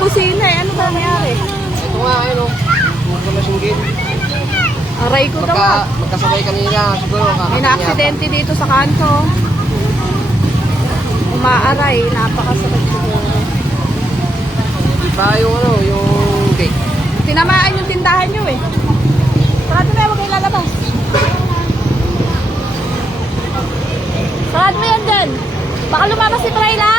Bumubusina eh. Ano ba nangyari? Ito nga, ano. Huwag ko nasunggin. Aray ko daw. Magka, magkasabay kanina. Siguro, May kakating na-aksidente dito sa kanto. Umaaray. Napakasakit siguro. Iba yung ano, yung cake. Tinamaan yung tindahan nyo eh. Sarado na, huwag kayo lalabas. Sarado mo yan dyan. Baka lumabas si Trayla.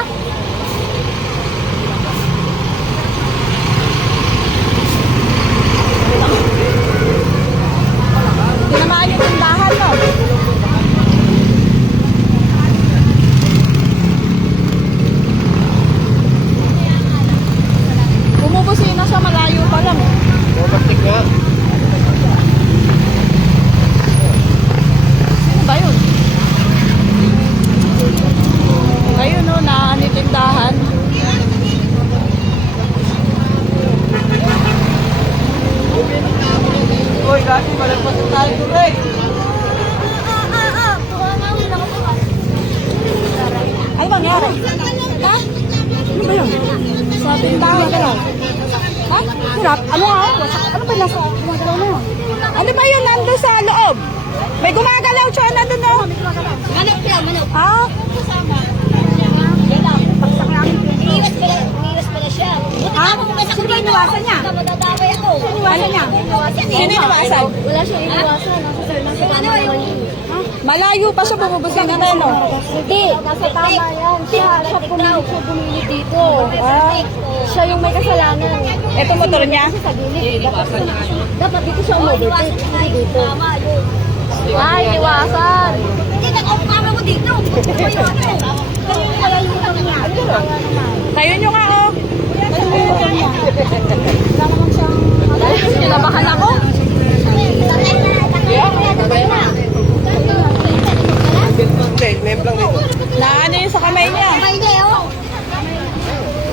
Tinamaan yung tindahan, no? Bumubusina siya malayo pa lang. eh. Overtake nga. Ano ba yun? Ayun no, naanitindahan. Uy, kasi malagpas na tayo tuloy. Ano ba nangyari? Ha? Ano ba yun? Sa tindahan ka lang. Ha? Hirap? Ano nga? Ano ba nasa? Gumagalaw na. Ano ba yun nandun sa loob? May gumagalaw siya nandun no? Manok yan, manok. Ha? Iniwas pala, iniwas pala siya. Ha? na Sino ba iniwasan niya? Madadamay ako. Sino iniwasan niya? Sino iniwasan? Wala siya iniwasan. Nasa sir, nasa tama naman yun. Malayo pa siya bumubusina na no? Hindi, nasa tama yan. Siya, siya pumili, siya bumili dito. Ah. Siya yung may kasalanan. Ito motor niya? Kasi sa gilid. Dapat, dapat dito siya umovertake. Hindi dito. Ay, iwasan. Hindi, nag-upama mo dito. Kaya yung motor niya. Tayo nyo nga oh. Kinabahan ako. Hindi, nemplang dito. Naano yun sa kamay niya. Hindi, oh.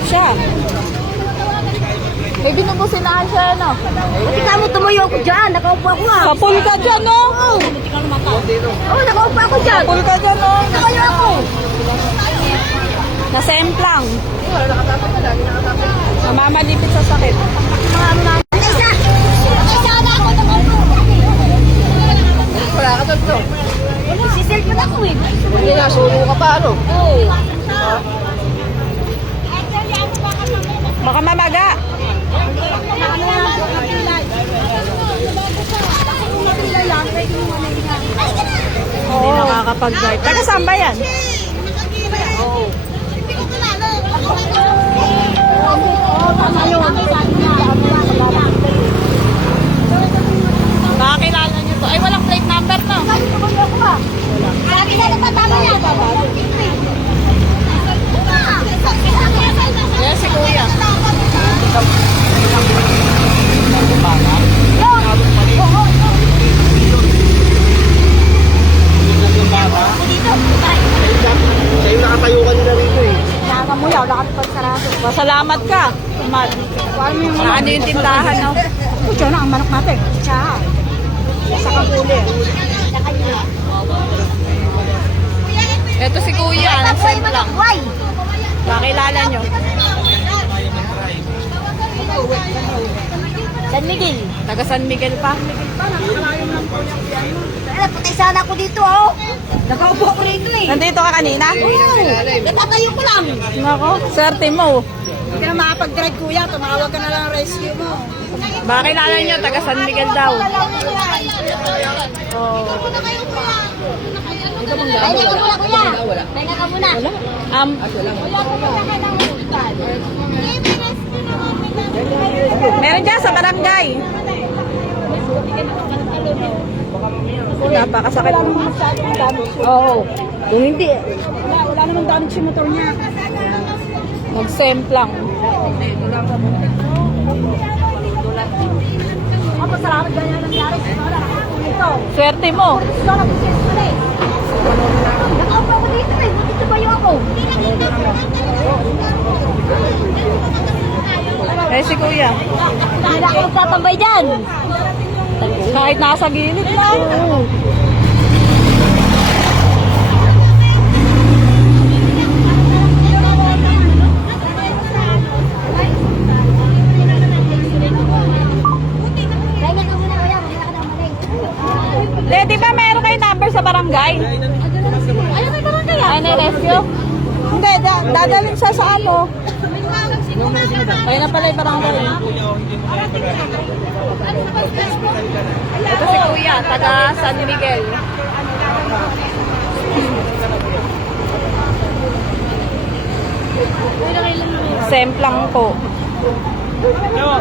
Siya. May binubusinahan siya, no? Buti ka mo tumuyo ako dyan. Nakaupo ako ah. Kapul ka dyan, no? Oo, dyan. Kapul ka dyan, no? Nakayo ako. Nasemplang. Namamalipit sa sakit. Isa. Isa na ako nakaupo. Wala ka doon, no? Sisilpon ako eh. Hindi na, sulo ka pa, ano? Oo. Baka mamaga. Oo, nakakapag-drive. Taga saan ba yan? Nakakilala niyo to. Ay, walang plate number, no? Lagi na natatama yan. Yes, si Kuya. Siya yung nakatayo kanina rito, eh. Masalamat ka. Mal. Ano yung tindahan, no? Ito, dyan ang manok natin. Siya. Sa kakuli. Ito si Kuya, nag-send lang. Nakilala nyo. San Miguel. Taga San Miguel pa. Wala, patay sana ako dito, oh. Nakaupo ako rito eh. Nandito ka kanina? Oo. Natatayo ko lang. Nako, swerte mo. Na makapag-drive kuya, tumawag ka na lang ang rescue mo. Baka kilala nyo, taga San Miguel daw. Oh. Pahinga ka muna, kuya. Pahinga ka muna. Um, meron dyan sa barangay. Napakasakit. Oo. Kung hindi, Wala, wala namang damage yung motor niya. Mag-semplang. Swerte mo. Eh. Si Kuya, Hindi ako magtatambay dyan. kahit nasa gilid lang. Barangay? Ayun may barangay ah. Ay, na-rescue? Hindi, da- dadalhin siya sa ano. Ayun na pala yung barangay. Ito si Kuya, taga San Miguel. Semplang po. Oo,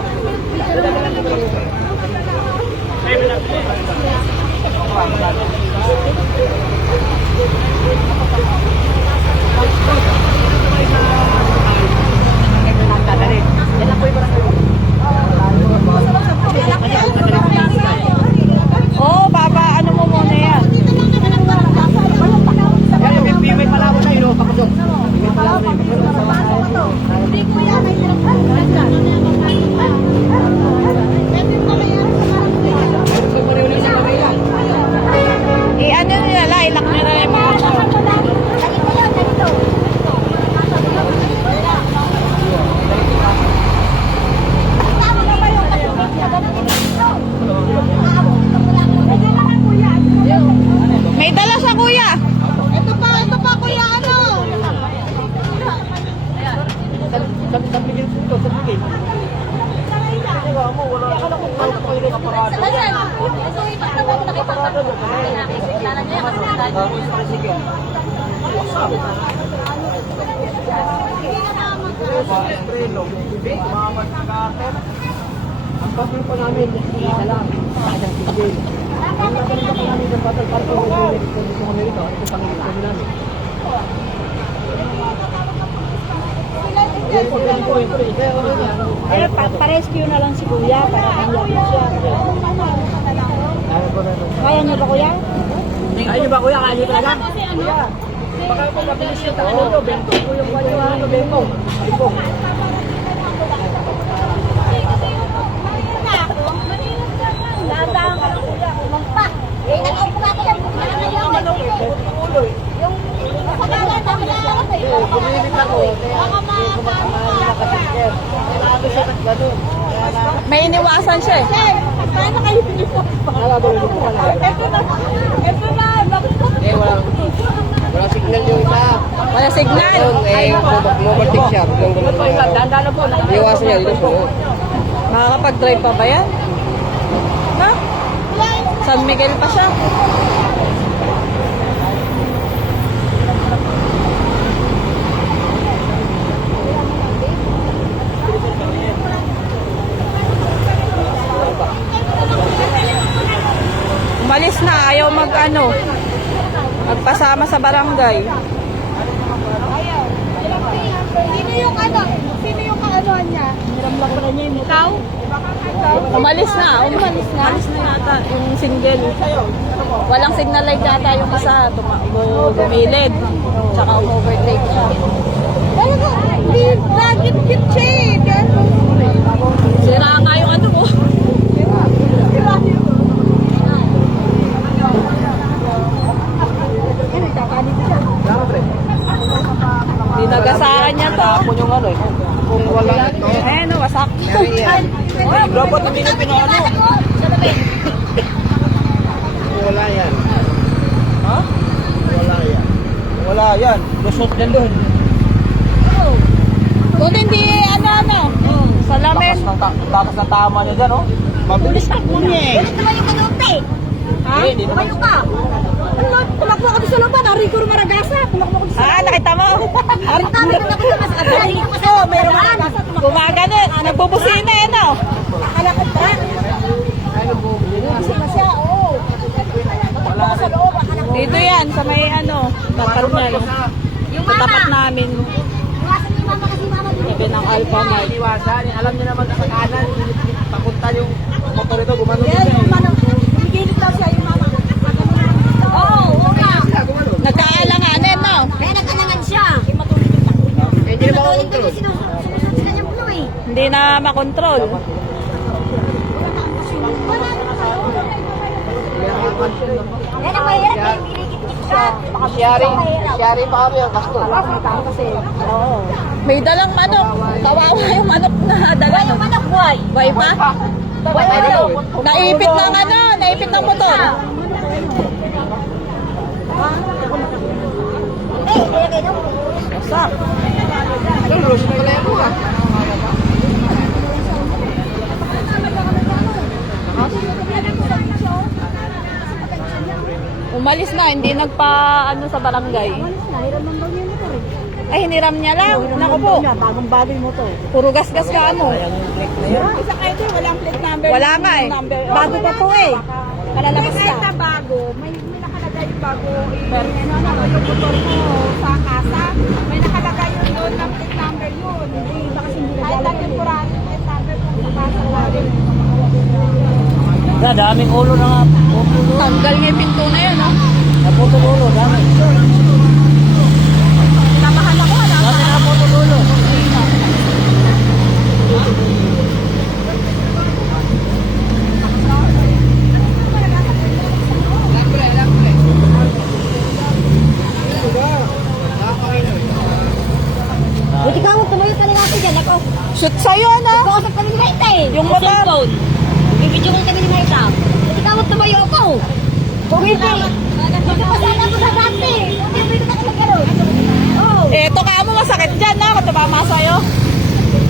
Ang papel pa namin, isa lang. Isang tigil. Ang papel pa namin ng batal para kung mag-ulit kung gusto kami rito, ito pangilitan namin. Po, po, po. Ano? Eh, pa- pa-rescue na lang si kuya para kanya po na. Kaya niyo ba kuya? Kaya niyo ba kuya? Kaya niyo talaga? Kuya, baka po mabilis yung ano nyo, bento po yung kanya ano, bento. Ay po. Eh, ano po natin yan? Yung yung pagkalan namin na ako eh. Bumili pa ko. Kaya nakasisker. Kaya kasi ba't ganun? Kaya na... May iniwasan siya eh. Paano kayo pinipot? Nalagawin ko pa na. Ito na, ito na, bakit Eh, walang... Walang signal yung isa. Wala signal. Ayun, eh, overtake siya. Biglang ganun na. Iwasan niya, dito sunod. Makakapag-drive pa ba yan? Ha? San Miguel pa siya. Umalis na, ayaw mag ano, magpasama sa barangay. Sino yung ano? Sino yung kaanoan niya? Ikaw? Umalis na, umalis na. Umalis na yata yung single. Walang signal light yata yung isa, tumakbo, bumilid. Tsaka um-overtake siya. Wala ka, hindi, lagi kit siya eh. Sira nga yung ano mo. Dinagasaan niya to. Tapon yung ano eh. Kung wala ito. Eh, no, wasak. Dapat hindi na pinano. Kung wala yan. Ha? Wala yan. Wala yan. Lusot yan doon. Kung hindi, ano, ano. Salamin. Takas na tama niya dyan, oh. Mabilis na kunyeng. Naman yung kanote. Ha? Eh. Tumayo ka. Ano, tumakbo ako sa looban. Ari ko maragasa. Tumakbo ako sa Ah, nakita mo? Ari kami na ako sa mas Ari ko. Oh, mayroon ka. Gumagano, nagbubusina eh, no? Akalakot ka. Kasi na siya, oo. Tumakbo ako sa loob. Akalakot. Dito yan, sa may ano, tapat niya. Yung Sa tapat namin. Iwasan ni mama kasi mama dun. Sabi ng Alpha Mart. Iwasan. Alam niya naman sa kanan. Papunta yung motor ito. Gumano Kaya yung mama, gumigilid daw siya yung mama. Oo, oo nga. Nagkaalanganin, no? Kaya nag-alangan siya. Hindi na ba ako Sinunod ko sinusunod sila niyang bulo eh. Hindi na makontrol. Yan ang mahirap eh. Biligit-git ka. Siyari pa kami ang kasto. May dalang manok. Kawawa yung manok na dala. Yung manok boy. Buhay pa? Boy, ano? Naipit ng ano, naipit ng motor. Wasak. Umalis na, hindi nagpa ano sa barangay. Ay, hiniram niya lang. Naku po. Bagong bago yung motor. Puro gas-gas ka ano. Isa kayo din, walang plate number. Wala nga eh. Number. Bago pa po eh. Kalalabas na. Kahit na bago, may, may nakalagay yung bago. Pero ano, ano, yung motor mo sa kasa, may nakalagay yun doon ng plate number yun. Hindi, baka hindi Kahit na temporary plate number kung sa kasa. Da, daming ulo na nga. Pupulo. Tanggal nga yung pinto na yun, oh. Naputol ulo, dami. Namahan ako, ano? Dami na naputol ulo. Buti ka mo, tumayo ka lang ako dyan. Ako, Shoot sa'yo, ano? kausap kami ni Maita eh. Yung motor. Bibidyo ko kami ni Maita. Buti ka mo, tumayo ako. Bumiti. Buti pa sana ako sa dati. Bumiti ka na magkaroon. Oo. Eh, ito ka mo masakit dyan, no? Kung tumama sa'yo.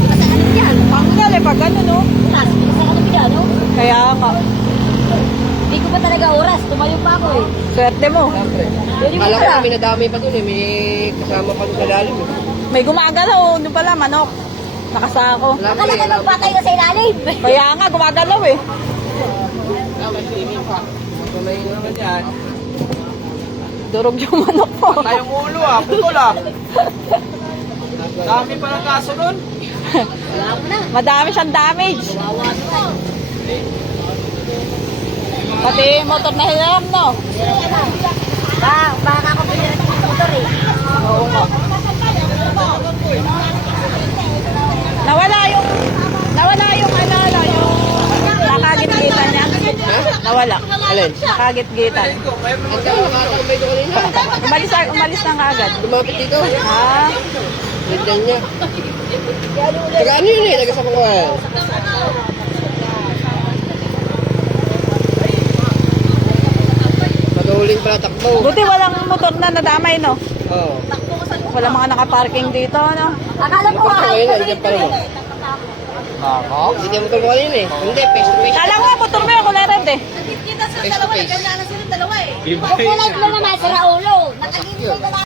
Masakit yan. Tanggal eh, pag ano, no? Taas, masakit yan, no? Kaya nga. Hindi ko pa talaga oras. Tumayo pa ako eh. Swerte mo. Mo Kala ko kami nadami pa dun eh. May kasama pa dun sa lalim eh. May gumagalaw, ano pala, manok. Nakasako. Wala Akala ka nang patay na sa ilalim. Kaya nga, gumagalaw eh. Tuloy naman yan. Durog yung manok po. Tayong ulo ah, putol ah. Dami pa ng kaso nun. Na. Madami siyang damage. Na. Pati motor na hiram, no? Ba, baka ako pinirat ng motor eh. Oo nga. Nawala yung, nawala yung ano, ano, yung nakagit-gitan niya. Nawala. Alin? Nakagit-gitan. Ang dami nakatambay doon kanina. Umalis, na- umalis na nga agad. Lumapit dito. Ah, Nandiyan niya. Taga ano yun eh? Taga sa pangalan. Patuling pala takbo. buti walang motor na nadamay, no? Oo. Wala mga nakaparking dito, no? Akala ko Ayun, ay. nandiyan pa rin. Ako? Hindi mo ito kanina eh. Hindi, face to face. Kala nga, motor mo yung kulay red eh. Face to face. Iba Kukulat mo naman sa raulo. Nakagintay ka